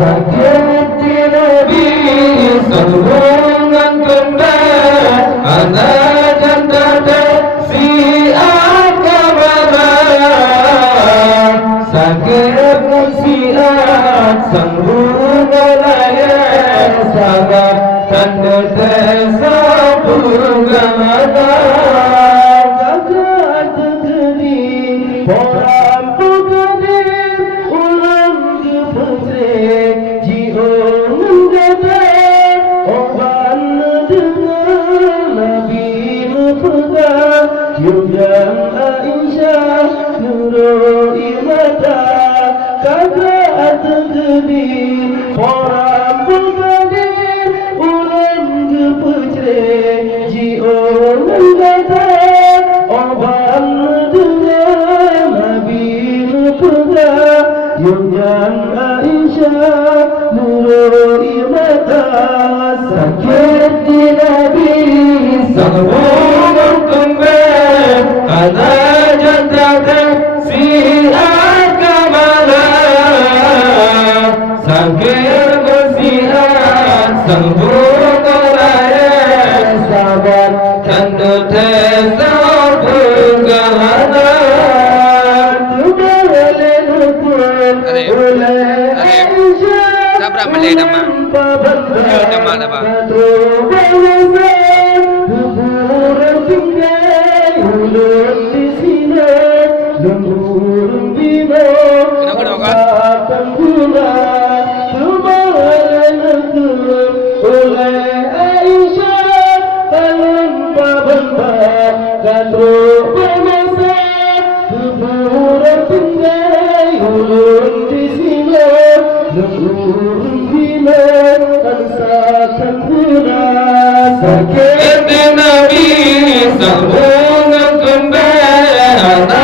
sakit Nabi sambungan kembali anak janda si akamana sakit siat sambungan layar sangat tanda desa bunga Yudam Aisyah Nurul Imata Kagak tergedi Orang bergadir Ulang kepecre Ji'o menggata Oban dengan Nabi Nupega Yudam Aisyah Nurul Imata Sakit di Nabi Sambungan kembali ada janda si akamala sakir bersihat sempurna raya sabar tanda desa penggahana Sabra malay nama. Yun nama na ba? Sakit Nabi sambungan kembali